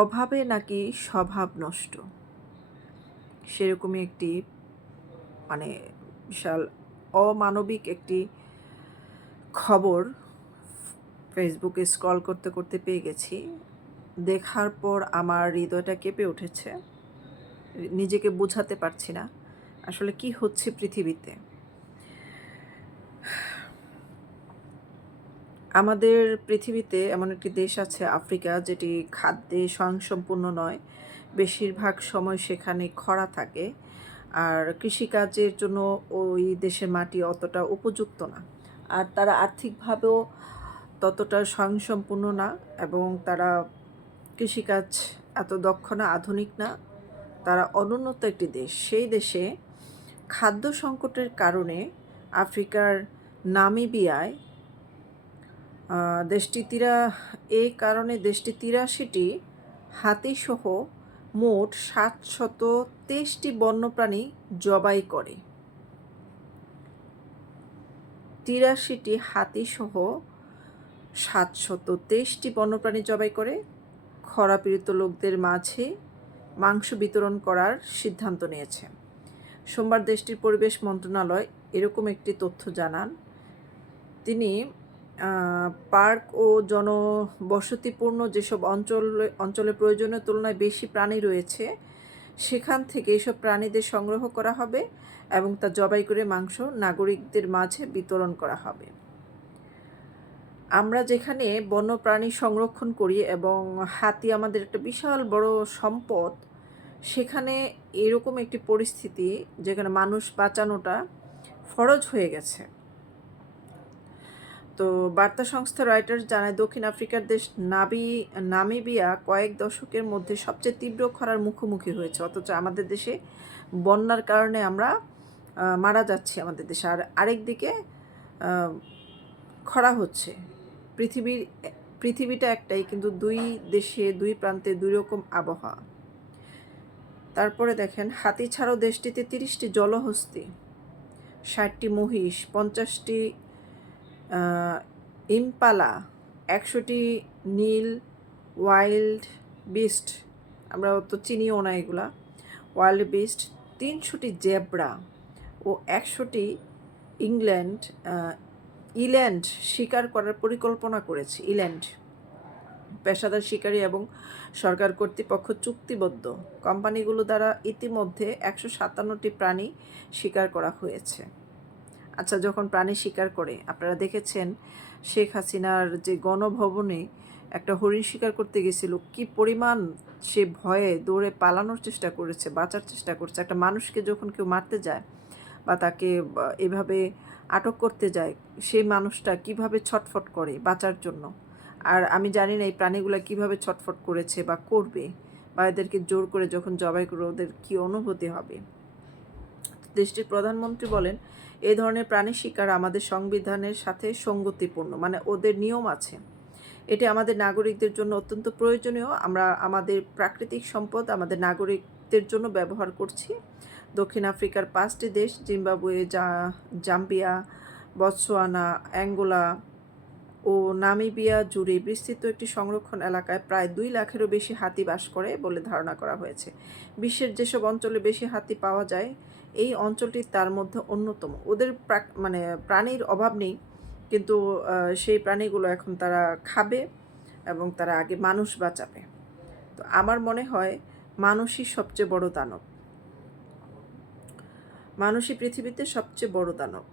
অভাবে নাকি স্বভাব নষ্ট, সেরকমই একটি মানে বিশাল অমানবিক একটি খবর ফেসবুকে স্ক্রল করতে করতে পেয়ে গেছি। দেখার পর আমার হৃদয়টা কেঁপে উঠেছে। নিজেকে বোঝাতে পারছি না আসলে কি হচ্ছে পৃথিবীতে। আমাদের পৃথিবীতে এমন একটি দেশ আছে আফ্রিকা, যেটি খাদ্যে স্বয়ংসম্পূর্ণ নয়। বেশিরভাগ সময় সেখানে খরা থাকে, আর কৃষিকাজের জন্য ওই দেশের মাটি অতটা উপযুক্ত না, আর তারা আর্থিকভাবেও ততটা স্বয়ংসম্পূর্ণ না, এবং তারা কৃষিকাজ এত দক্ষ না, আধুনিক না, তারা অনুন্নত একটি দেশ। সেই দেশে খাদ্য সংকটের কারণে আফ্রিকার নামিবিয়ায় এই কারণে দেশটি ৮৩টি হাতিসহ মোট ৭২৩টি বন্যপ্রাণী জবাই করে। ৮৩টি হাতিসহ ৭২৩টি বন্যপ্রাণী জবাই করে খরাপীড়িত লোকদের মাঝে মাংস বিতরণ করার সিদ্ধান্ত নিয়েছে। সোমবার দেশটির পরিবেশ মন্ত্রণালয় এরকম একটি তথ্য জানান। তিনি পার্ক ও জনবসতিপূর্ণ যেসব অঞ্চলে প্রয়োজনীয় তুলনায় বেশি প্রাণী রয়েছে, সেখান থেকে এসব প্রাণীদের সংগ্রহ করা হবে এবং তা জবাই করে মাংস নাগরিকদের মাঝে বিতরণ করা হবে। আমরা যেখানে বন্যপ্রাণী সংরক্ষণ করি এবং হাতি আমাদের একটা বিশাল বড় সম্পদ, সেখানে এরকম একটি পরিস্থিতি যেখানে মানুষ বাঁচানোটা ফরজ হয়ে গেছে। তো বার্তা সংস্থা রয়টার্স জানায়, দক্ষিণ আফ্রিকার দেশ নামিবিয়া কয়েক দশকের মধ্যে সবচেয়ে তীব্র খরার মুখোমুখি হয়েছে, অথচ আমাদের দেশে বন্যার কারণে আমরা মারা যাচ্ছি আমাদের দেশে, আর আরেকদিকে খরা হচ্ছে। পৃথিবীটা একটাই, কিন্তু দুই দেশে দুই প্রান্তে দুই রকম আবহাওয়া। তারপরে দেখেন, হাতি ছাড়াও দেশটিতে ৩০টি জলহস্তী, ৬০টি মহিষ, ৫০টি ইম্পালা, ১০০টি নীল ওয়াইল্ড বিস্ট, আমরা তো চিনিও না এগুলা, ওয়াইল্ড বিস্ট, ৩০০টি জেব্রা ও ১০০টি ইল্যান্ড শিকার করার পরিকল্পনা করেছে। ইল্যান্ড পেশাদার শিকারী এবং সরকার কর্তৃপক্ষ চুক্তিবদ্ধ। কোম্পানিগুলো দ্বারা ইতিমধ্যে ১৫৭টি প্রাণী শিকার করা হয়েছে। আচ্ছা, যখন প্রাণী শিকার করে, আপনারা দেখেছেন শেখ হাসিনার যে গণভবনে একটা হরিণ শিকার করতে গেছিল, কি পরিমাণ সে ভয়ে দৌড়ে পালানোর চেষ্টা করেছে, বাঁচার চেষ্টা করছে। একটা মানুষকে যখন কেউ মারতে যায় বা তাকে এভাবে আটক করতে যায়, সেই মানুষটা কিভাবে ছটফট করে বাঁচার জন্য। আর আমি জানি না এই প্রাণীগুলো কিভাবে ছটফট করেছে বা করবে, বা এদেরকে জোর করে যখন জবাই করে ওদের কী অনুভূতি হবে। দেশটির প্রধানমন্ত্রী বলেন, এই ধরনের প্রাণী শিকার আমাদের সংবিধানের সাথে সঙ্গতিপূর্ণ, মানে ওদের নিয়ম আছে। এটি আমাদের নাগরিকদের জন্য অত্যন্ত প্রয়োজনীয়। আমরা আমাদের প্রাকৃতিক সম্পদ আমাদের নাগরিকদের জন্য ব্যবহার করছি। দক্ষিণ আফ্রিকার 5টি দেশ, জিম্বাবুয়ে, জাম্বিয়া, বতসোয়ানা, অ্যাঙ্গোলা ও নামিবিয়া জুড়ে বিস্তৃত একটি সংরক্ষণ এলাকায় প্রায় 2 লাখেরও বেশি হাতি বাস করে বলে ধারণা করা হয়েছে। বিশ্বের যেসব অঞ্চলে বেশি হাতি পাওয়া যায়, এই অঞ্চলটি তার মধ্যে অন্যতম। ওদের প্রাণীর অভাব নেই, কিন্তু সেই প্রাণীগুলো এখন তারা খাবে এবং তারা আগে মানুষ বাঁচাবে। তো আমার মনে হয় মানুষই সবচেয়ে বড় দানব। মানুষই পৃথিবীতে সবচেয়ে বড় দানব।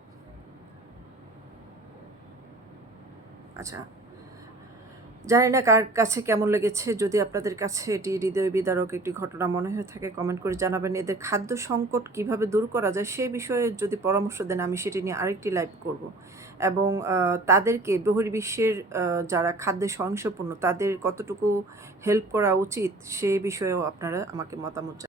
আচ্ছা, জানি না কার কাছে কেমন লেগেছে। যদি আপনাদের কাছে এটি হৃদয় বিদারক একটি ঘটনা মনে হয়ে থাকে, কমেন্ট করে জানাবেন। এদের খাদ্য সংকট কিভাবে দূর করা যায় সেই বিষয়ে যদি পরামর্শ দেন, আমি সেটি নিয়ে আরেকটি লাইভ করব। এবং তাদেরকে বহির্বিশ্বের যারা খাদ্যে স্বয়ংসম্পূর্ণ তাদের কতটুকু হেল্প করা উচিত সেই বিষয়েও আপনারা আমাকে মতামত